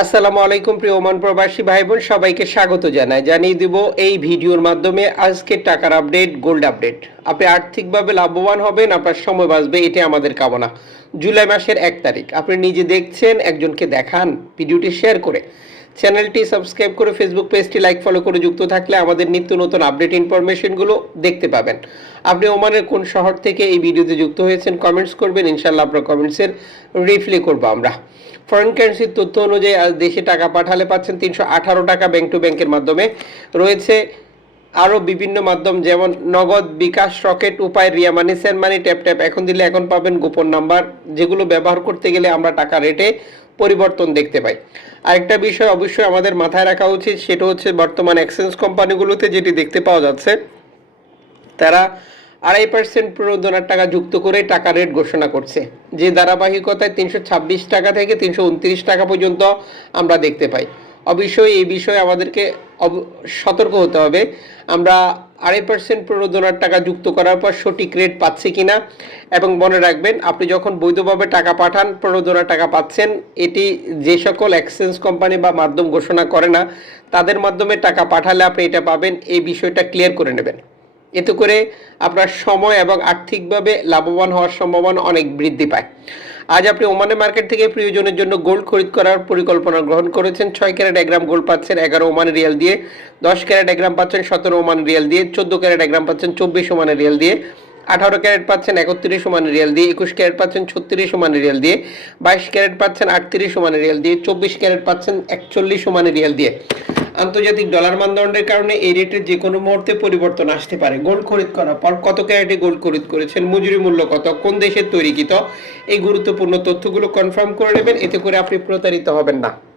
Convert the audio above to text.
আসসালামু আলাইকুম প্রিয় ওমান প্রবাসী ভাই বোন সবাইকে স্বাগত জানাই। জানিয়ে দিব এই ভিডিওর মাধ্যমে আজকের টাকার আপডেট, গোল্ড আপডেট। আপনি আর্থিকভাবে লাভবান হবেন, আপনার সময় বাঁচবে এটা আমাদের কামনা। জুলাই মাসের এক তারিখ। আপনি নিজে দেখছেন, একজনকে দেখান, ভিডিওটি শেয়ার করে। চ্যানেলটি সাবস্ক্রাইব করে ফেসবুক পেজটি লাইক ফলো করে যুক্ত থাকলে আমাদের নিত্য নতুন আপডেট ইনফরমেশনগুলো দেখতে পাবেন। আপনি ওমানের কোন শহর থেকে এই ভিডিওতে যুক্ত হয়েছেন কমেন্টস করবেন ইনশাল্লাহ আপনার কমেন্টসের রিপ্লাই করব আমরা। ফরেন কারেন্সির তথ্য অনুযায়ী আজ দেশে টাকা পাঠালে পাচ্ছেন তিনশো আঠারো টাকা ব্যাংক টু ব্যাংকের মাধ্যমে। রয়েছে আরও বিভিন্ন মাধ্যম, যেমন Nagad bKash Rocket, Upay, Ria money, send money, tap tap, এখন দিলে এখন পাবেন গোপন নাম্বার, যেগুলো ব্যবহার করতে গেলে আমরা টাকা রেটে পরিবর্তন দেখতে পাই। আরেকটা বিষয় অবশ্যই আমাদের মাথায় রাখা উচিত, সেটা হচ্ছে বর্তমান এক্সচেঞ্জ কোম্পানিগুলোতে যেটি দেখতে পাওয়া যাচ্ছে, তারা আড়াই পার্সেন্ট প্রণোদনার টাকা যুক্ত করে টাকা রেট ঘোষণা করছে। যে ধারাবাহিকতায় তিনশো ছাব্বিশ টাকা থেকে তিনশো উনত্রিশ টাকা পর্যন্ত আমরা দেখতে পাই। অবশ্যই এই বিষয়ে আমাদেরকে সতর্ক হতে হবে। আমরা আড়াই পার্সেন্ট প্রণোদনার টাকা যুক্ত করার পর সঠিক রেট পাচ্ছি কিনা এবং মনে রাখবেন, আপনি যখন বৈধভাবে টাকা পাঠান প্রণোদনার টাকা পাচ্ছেন, এটি যে সকল এক্সচেঞ্জ কোম্পানি বা মাধ্যম ঘোষণা করে না, তাদের মাধ্যমে টাকা পাঠালে আপনি এটা পাবেন, এই বিষয়টা ক্লিয়ার করে নেবেন। এতে করে আপনার সময় এবং আর্থিকভাবে লাভবান হওয়ার সম্ভাবনা অনেক বৃদ্ধি পায়। আজ আপনি ওমানের মার্কেট থেকে প্রিয়জনের জন্য গোল্ড খরিদ করার পরিকল্পনা গ্রহণ করেছেন। ছয় ক্যারেট এক গ্রাম গোল্ড পাচ্ছেন এগারো ওমান রিয়াল দিয়ে। দশ ক্যারেট এক গ্রাম পাচ্ছেন সতেরো ওমান রিয়াল দিয়ে। চোদ্দ ক্যারেট এক গ্রাম পাচ্ছেন চব্বিশ ওমানের রিয়াল দিয়ে। আঠারো ক্যারেট পাচ্ছেন একত্রিশ ওমান রিয়াল দিয়ে। একুশ ক্যারেট পাচ্ছেন ছত্রিশ ওমান রিয়াল দিয়ে। বাইশ ক্যারেট পাচ্ছেন আটত্রিশ ওমান রিয়াল দিয়ে। চব্বিশ ক্যারেট পাচ্ছেন একচল্লিশ ওমান রিয়াল দিয়ে। আন্তর্জাতিক ডলার মানদণ্ডের কারণে এই রেটের যে কোনো মুহূর্তে পরিবর্তন আসতে পারে। গোল্ড খরিদ করার পর কত ক্যারেটে গোল্ড খরিদ করেছেন? মজুরি মূল্য কত? কোন দেশের তৈরিকৃত এই গুরুত্বপূর্ণ তথ্যগুলো কনফার্ম করে নেবেন। এতে করে আপনি প্রতারিত হবেন না।